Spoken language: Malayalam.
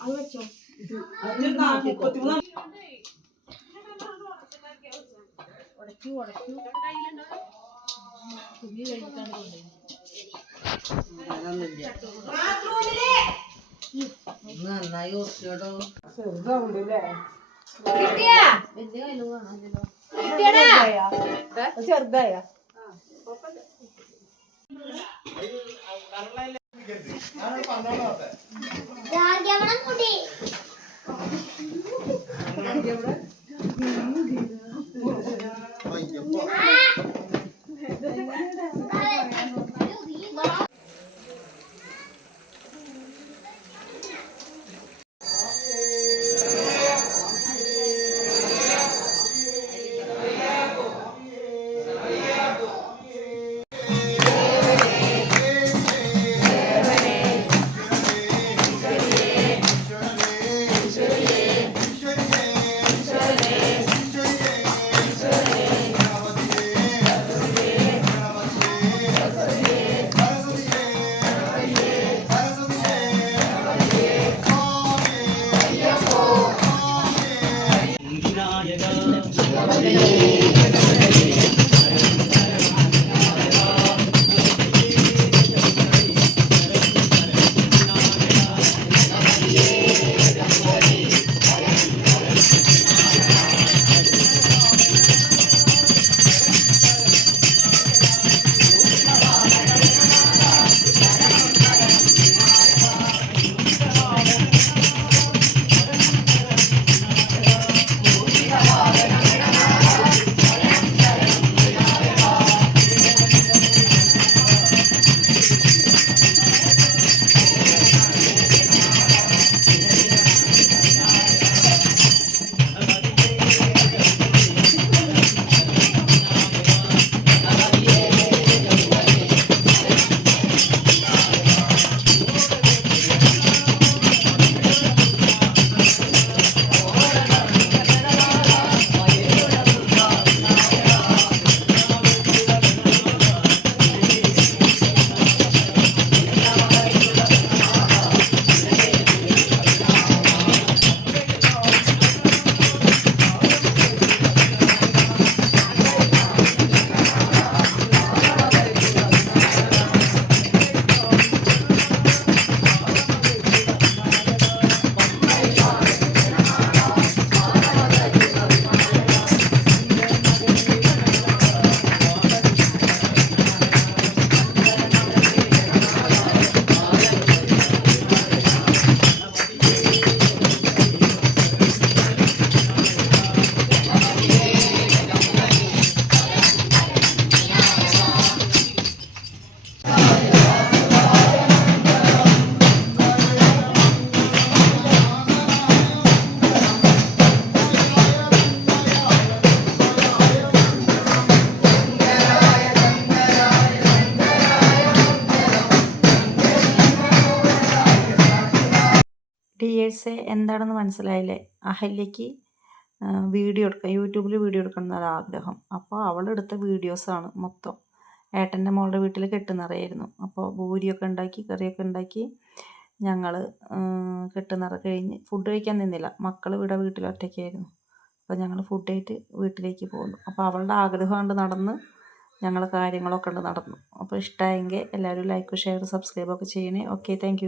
ഇതാണ് വീട് മറ്റത് മുപ്പത്തിമൂന്ന് നന്നായി ഓർത്തിയോടോ ചെറുതാവുണ്ടല്ലേ? ചെറുതായ? ഡി എസ് എ എന്താണെന്ന് മനസ്സിലായില്ലേ? അഹല്യയ്ക്ക് വീഡിയോ എടുക്കുക യൂട്യൂബിൽ വീഡിയോ എടുക്കണം എന്നൊരു ആഗ്രഹം അപ്പോൾ അവളെടുത്ത വീഡിയോസാണ് മൊത്തം. ഏട്ടന്റെ മോളുടെ വീട്ടിൽ കെട്ടുനിറയായിരുന്നു. അപ്പോൾ ഭൂരിയൊക്കെ ഉണ്ടാക്കി കറിയൊക്കെ ഉണ്ടാക്കി ഞങ്ങൾ കെട്ടുനിറ കഴിഞ്ഞ് ഫുഡ് കഴിക്കാൻ നിന്നില്ല. മക്കൾ ഇവിടെ വീട്ടിൽ ഒറ്റയ്ക്കായിരുന്നു. അപ്പോൾ ഞങ്ങൾ ഫുഡ് ആയിട്ട് വീട്ടിലേക്ക് പോകുന്നു. അപ്പോൾ അവളുടെ ആഗ്രഹം കൊണ്ട് നടന്ന് ഞങ്ങൾ കാര്യങ്ങളൊക്കെ ഉണ്ട് നടന്നു. അപ്പോൾ ഇഷ്ടമായെങ്കിൽ എല്ലാവരും ലൈക്ക് ഷെയർ സബ്സ്ക്രൈബ് ഒക്കെ ചെയ്യണേ. Okay thank